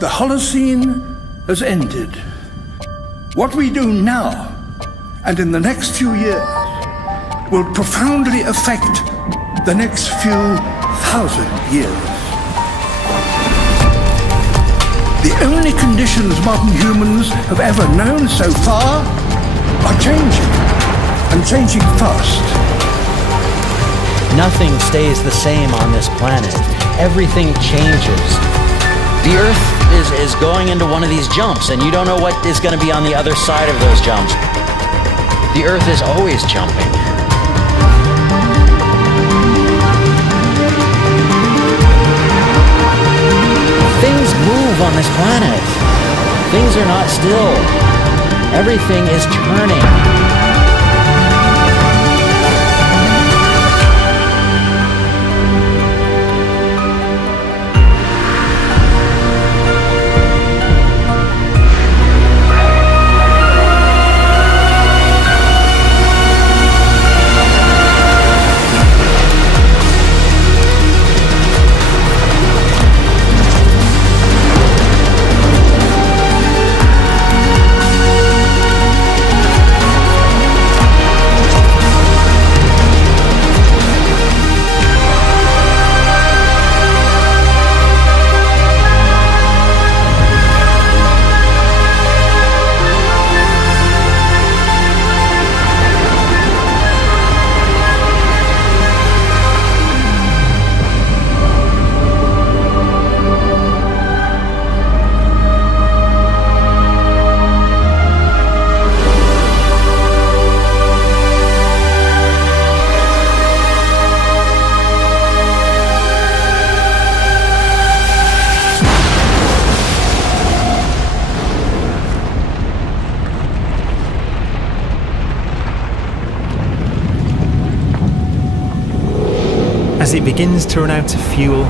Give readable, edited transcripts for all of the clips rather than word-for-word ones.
The Holocene has ended. What we do now and in the next few years will profoundly affect the next few thousand years. The only conditions modern humans have ever known so far are changing, and changing fast. Nothing stays the same on this planet. Everything changes. The Earth is going into one of these jumps, and you don't know what is going to be on the other side of those jumps. The Earth is always jumping. Things move on this planet. Things are not still. Everything is turning. As it begins to run out of fuel,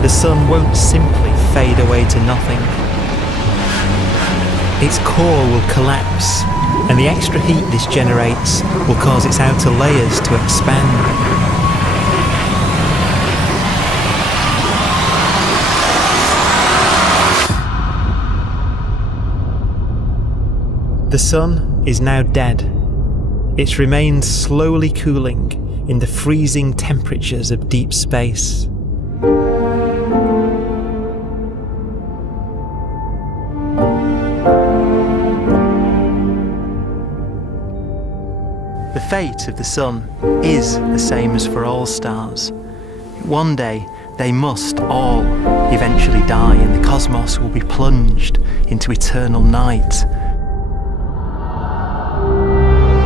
the sun won't simply fade away to nothing. Its core will collapse, and the extra heat this generates will cause its outer layers to expand. The sun is now dead. Its remains slowly cooling in the freezing temperatures of deep space. The fate of the sun is the same as for all stars. One day they must all eventually die, and the cosmos will be plunged into eternal night.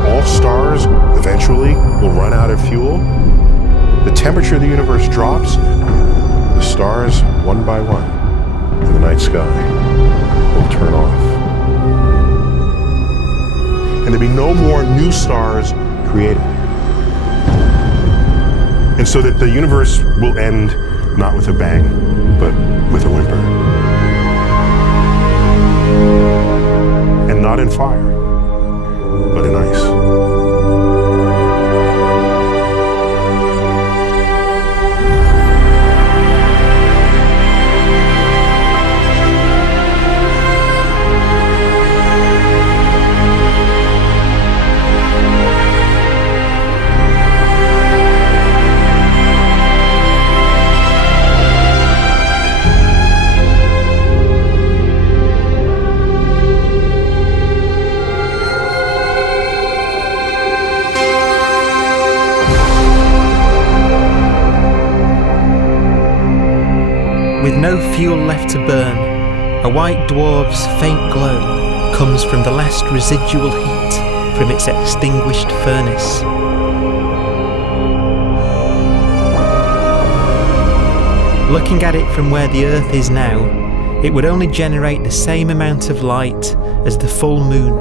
All stars eventually will run out of fuel. The temperature of the universe drops. The stars, one by one, in the night sky, will turn off. And there'll be no more new stars created. And so that the universe will end not with a bang, but with a whimper. And not in fire, but in ice. With no fuel left to burn, a white dwarf's faint glow comes from the last residual heat from its extinguished furnace. Looking at it from where the Earth is now, it would only generate the same amount of light as the full moon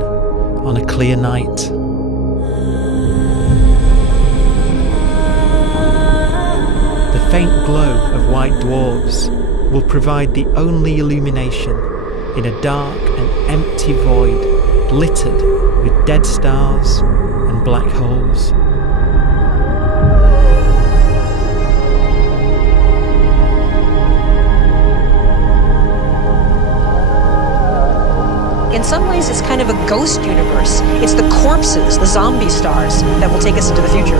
on a clear night. The faint glow of white dwarfs will provide the only illumination in a dark and empty void littered with dead stars and black holes. ways, it's kind of a ghost universe. It's the corpses, the zombie stars, that will take us into the future.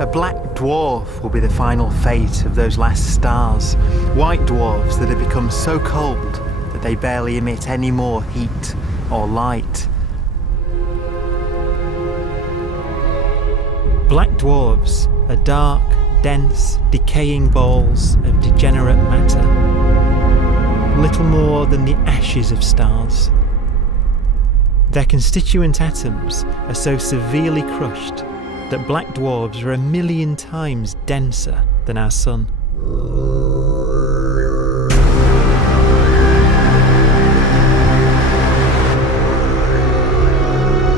A black dwarf will be the final fate of those last stars. White dwarfs that have become so cold that they barely emit any more heat or light. Black dwarfs are dark, dense, decaying balls of degenerate matter, little more than the ashes of stars. Their constituent atoms are so severely crushed that black dwarfs are 1,000,000 times denser than our Sun.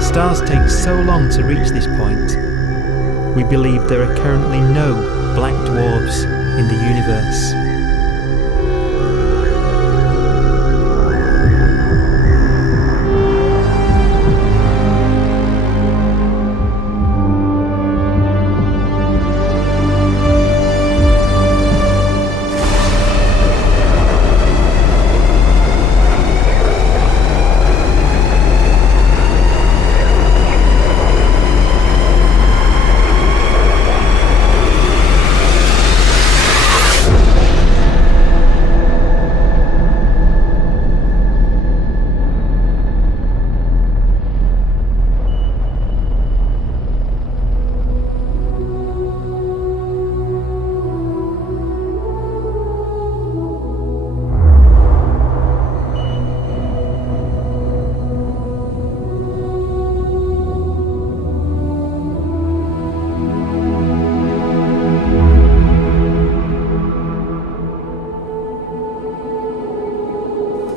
Stars take so long to reach this point, we believe there are currently no black dwarfs in the universe.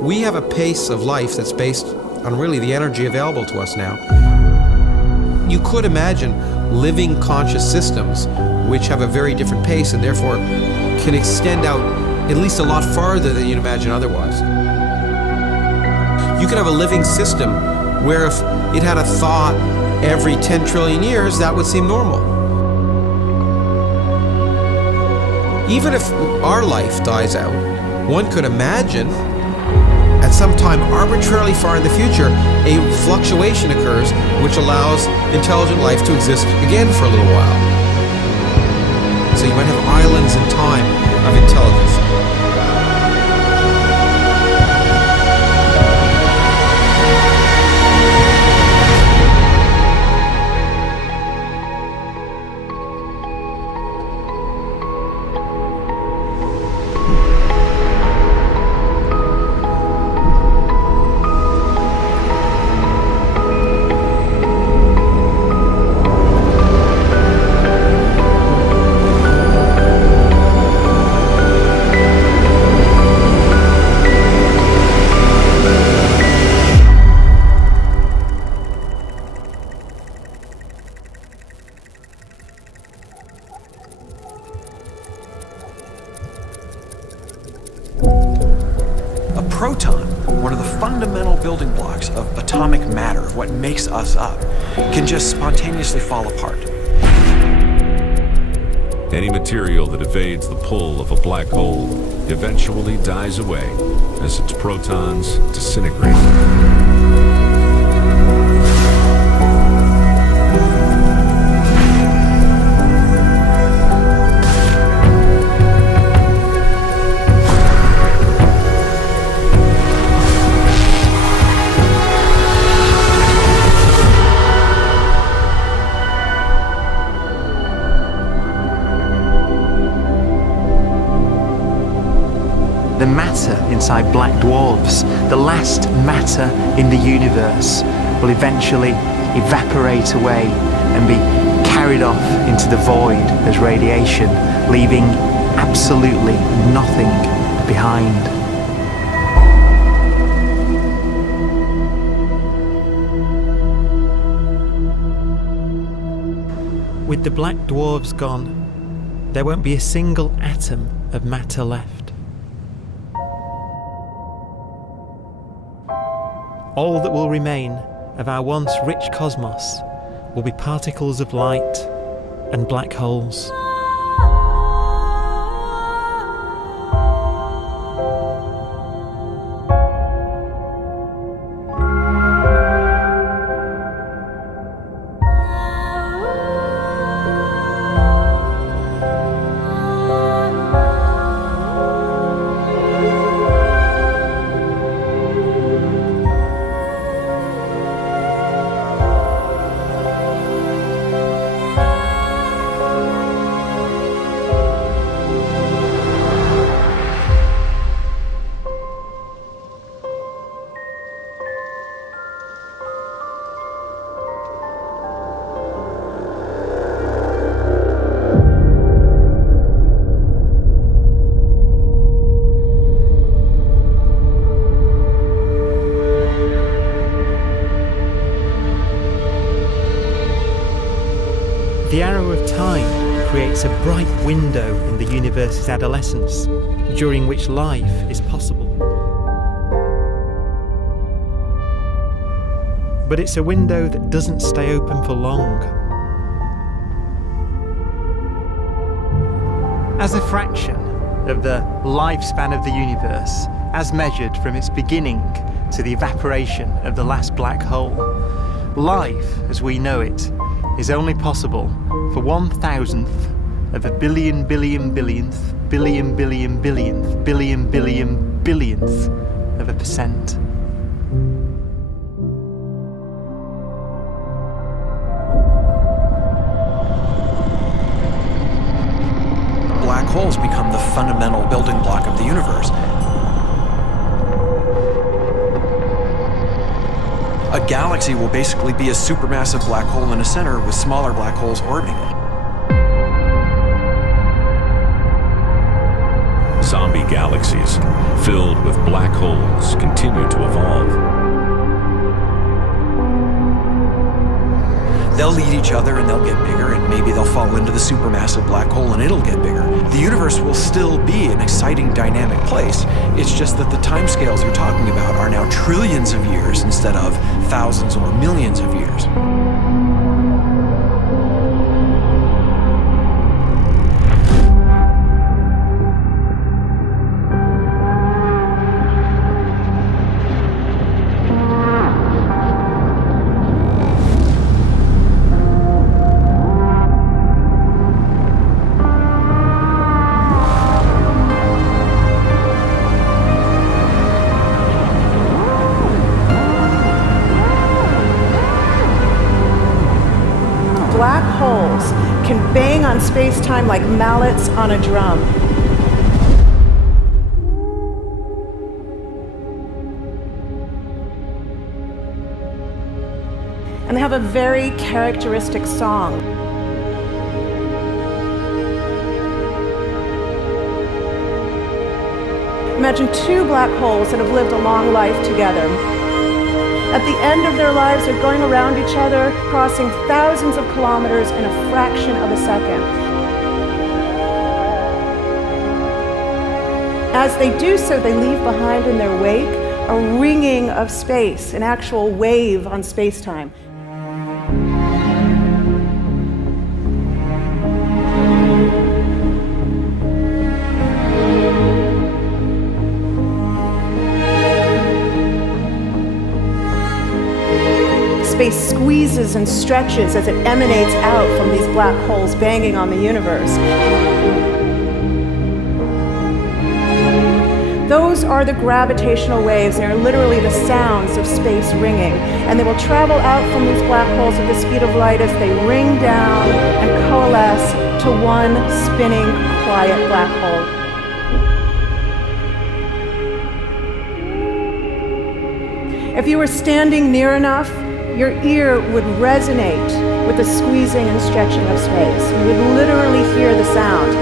We have a pace of life that's based on really the energy available to us now. You could imagine living conscious systems which have a very different pace and therefore can extend out at least a lot farther than you'd imagine otherwise. You could have a living system where if it had a thought every 10 trillion years, that would seem normal. Even if our life dies out, one could imagine at some time arbitrarily far in the future, a fluctuation occurs which allows intelligent life to exist again for a little while. So you might have islands in time of intelligence. Proton, one of the fundamental building blocks of atomic matter, what makes us up, can just spontaneously fall apart. Any material that evades the pull of a black hole eventually dies away as its protons disintegrate. The matter inside black dwarfs, the last matter in the universe, will eventually evaporate away and be carried off into the void as radiation, leaving absolutely nothing behind. With the black dwarfs gone, there won't be a single atom of matter left. All that will remain of our once rich cosmos will be particles of light and black holes. The arrow of time creates a bright window in the universe's adolescence, during which life is possible. But it's a window that doesn't stay open for long. As a fraction of the lifespan of the universe, as measured from its beginning to the evaporation of the last black hole, life, as we know it, is only possible for 1,000th of a billion billionth billion billion billionth billion billion billionth of a percent. Black holes become the fundamental building block of the universe. A galaxy will basically be a supermassive black hole in a center with smaller black holes orbiting it. Zombie galaxies filled with black holes continue to evolve. They'll eat each other and they'll get bigger, and maybe they'll fall into the supermassive black hole and it'll get bigger. The universe will still be an exciting, dynamic place. It's just that the timescales you're talking about are now trillions of years instead of thousands or millions of years. Black holes can bang on space-time like mallets on a drum. And they have a very characteristic song. Imagine two black holes that have lived a long life together. At the end of their lives, they're going around each other, crossing thousands of kilometers in a fraction of a second. As they do so, they leave behind in their wake a ringing of space, an actual wave on space-time. bulges and stretches as it emanates out from these black holes banging on the universe. Those are the gravitational waves. They are literally the sounds of space ringing. And they will travel out from these black holes at the speed of light as they ring down and coalesce to one spinning, quiet black hole. If you were standing near enough, your ear would resonate with the squeezing and stretching of space. You would literally hear the sound.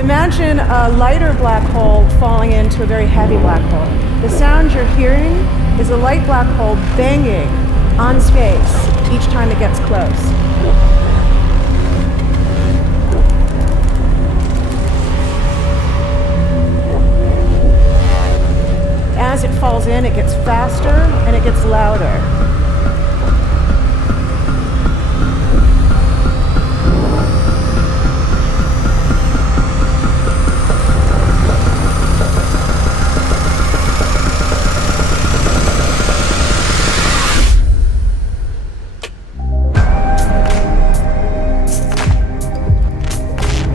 Imagine a lighter black hole falling into a very heavy black hole. The sound you're hearing is a light black hole banging on space each time it gets close. As it falls in, it gets faster and it gets louder.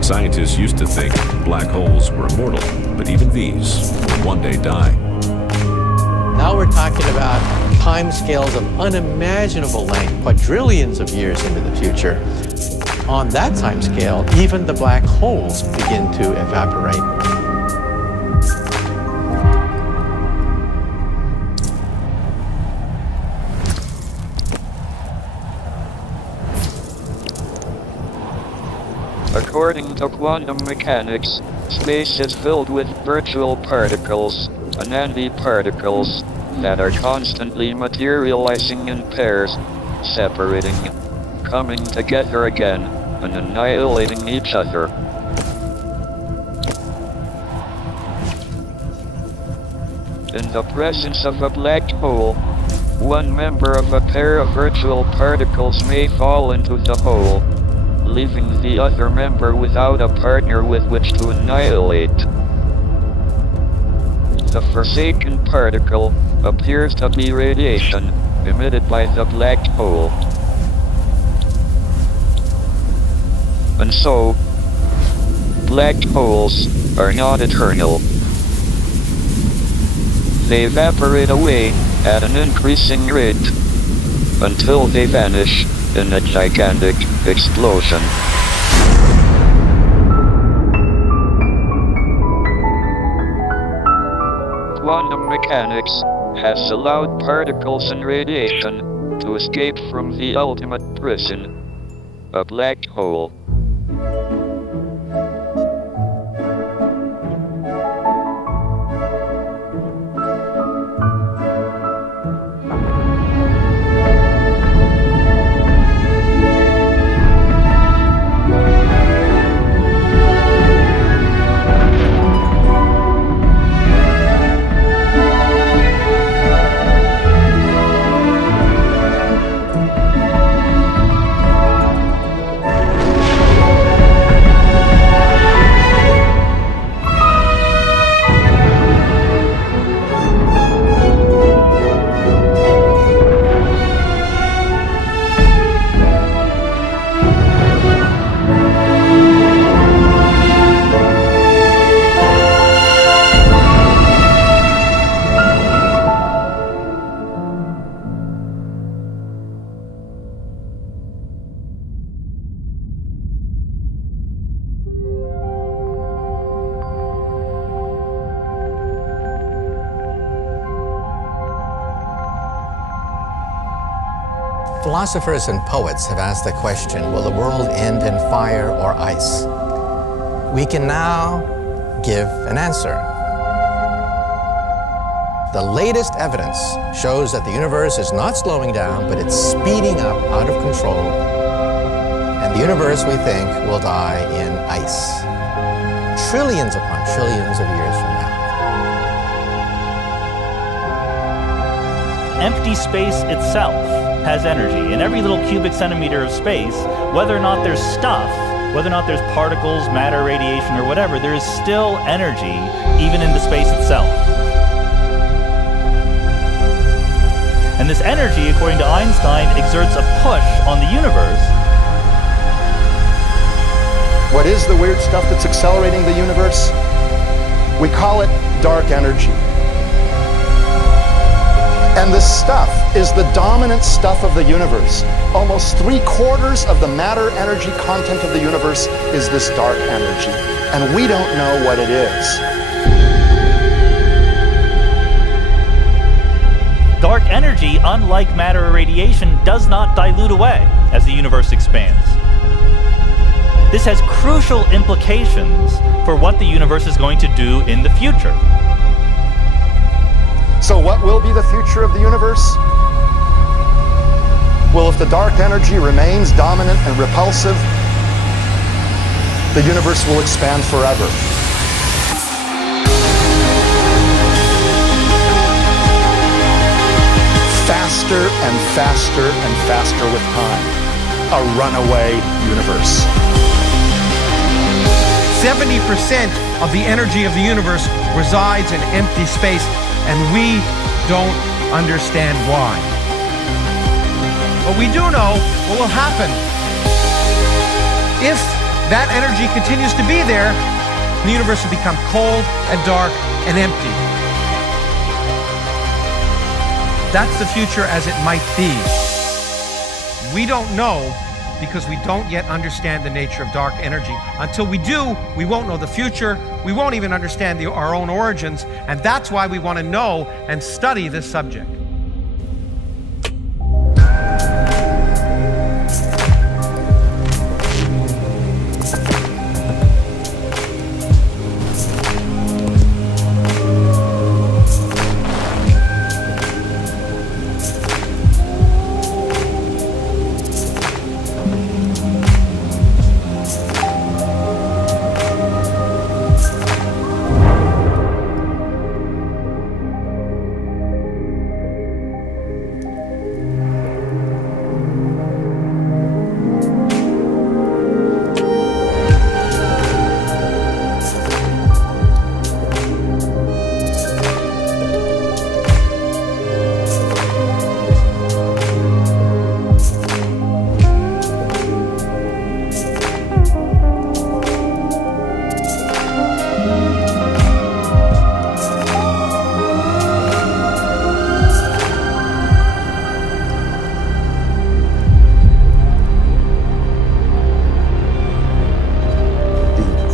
Scientists used to think black holes were immortal, but even these will one day die. Now we're talking about timescales of unimaginable length, quadrillions of years into the future. On that timescale, even the black holes begin to evaporate. According to quantum mechanics, space is filled with virtual particles, antiparticles, that are constantly materializing in pairs, separating, coming together again, and annihilating each other. In the presence of a black hole, one member of a pair of virtual particles may fall into the hole, leaving the other member without a partner with which to annihilate. The forsaken particle appears to be radiation emitted by the black hole. And so, black holes are not eternal. They evaporate away at an increasing rate until they vanish in a gigantic explosion. Quantum mechanics has allowed particles and radiation to escape from the ultimate prison, a black hole. Philosophers and poets have asked the question, will the world end in fire or ice? We can now give an answer. The latest evidence shows that the universe is not slowing down, but it's speeding up out of control. And the universe, we think, will die in ice. Trillions upon trillions of years from now. Empty space itself has energy. In every little cubic centimeter of space, whether or not there's stuff whether or not there's particles, matter, radiation, or whatever, there is still energy even in the space itself. And this energy, according to Einstein, exerts a push on the universe. What is the weird stuff that's accelerating the universe? We call it dark energy. And this stuff is the dominant stuff of the universe. Almost 3/4 of the matter-energy content of the universe is this dark energy. And we don't know what it is. Dark energy, unlike matter or radiation, does not dilute away as the universe expands. This has crucial implications for what the universe is going to do in the future. So what will be the future of the universe? Well, if the dark energy remains dominant and repulsive, the universe will expand forever. Faster and faster and faster with time. A runaway universe. 70% of the energy of the universe resides in empty space, and we don't understand why. But we do know what will happen. If that energy continues to be there, the universe will become cold and dark and empty. That's the future as it might be. We don't know because we don't yet understand the nature of dark energy. Until we do, we won't know the future. We won't even understand our own origins, and that's why we want to know and study this subject.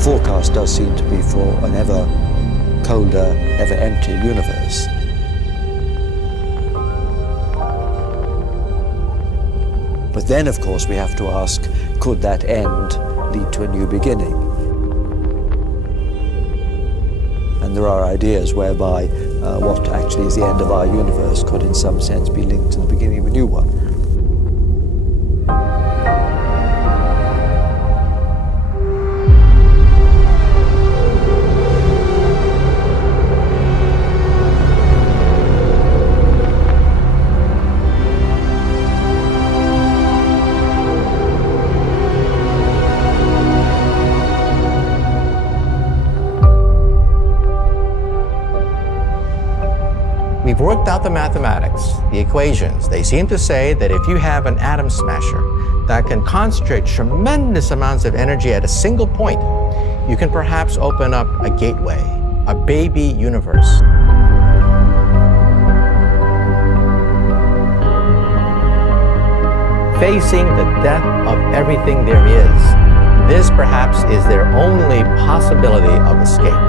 Forecast does seem to be for an ever colder, ever emptier universe. But then, of course, we have to ask, could that end lead to a new beginning? And there are ideas whereby what actually is the end of our universe could in some sense be linked to the beginning of a new one. We've worked out the mathematics, the equations. They seem to say that if you have an atom smasher that can concentrate tremendous amounts of energy at a single point, you can perhaps open up a gateway, a baby universe. Facing the death of everything there is, this perhaps is their only possibility of escape.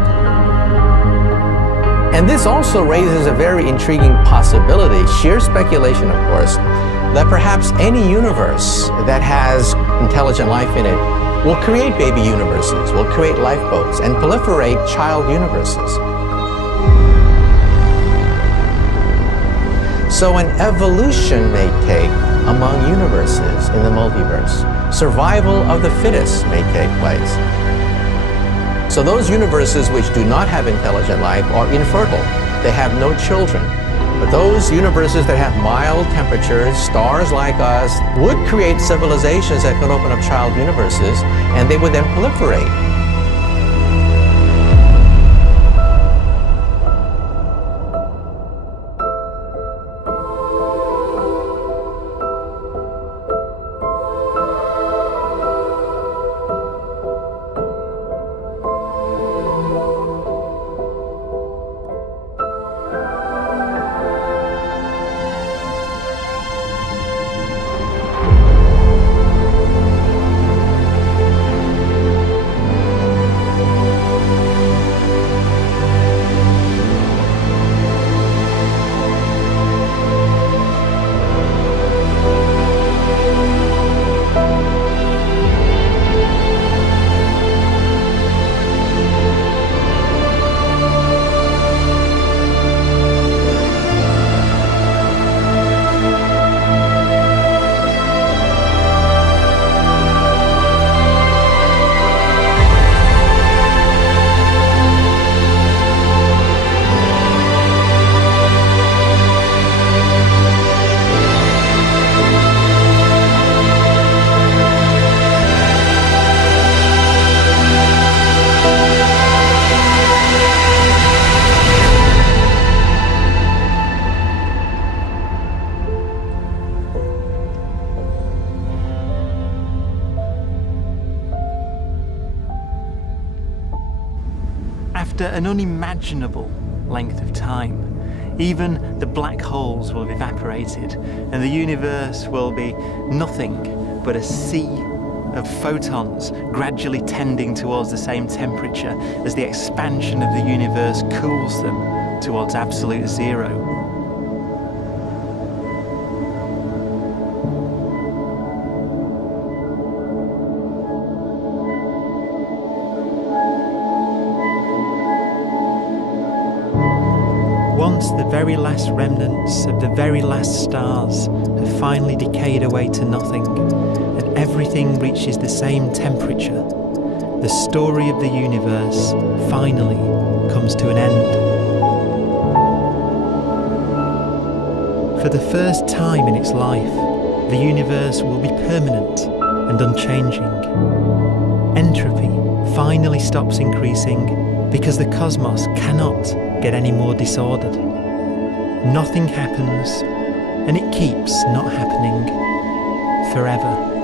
And this also raises a very intriguing possibility, sheer speculation of course, that perhaps any universe that has intelligent life in it will create baby universes, will create lifeboats, and proliferate child universes. So an evolution may take among universes in the multiverse. Survival of the fittest may take place. So those universes which do not have intelligent life are infertile. They have no children. But those universes that have mild temperatures, stars like us, would create civilizations that could open up child universes, and they would then proliferate. After an unimaginable length of time, even the black holes will have evaporated and the universe will be nothing but a sea of photons gradually tending towards the same temperature as the expansion of the universe cools them towards absolute zero. Once the very last remnants of the very last stars have finally decayed away to nothing, and everything reaches the same temperature, the story of the universe finally comes to an end. For the first time in its life, the universe will be permanent and unchanging. Entropy finally stops increasing because the cosmos cannot get any more disordered. Nothing happens, and it keeps not happening forever.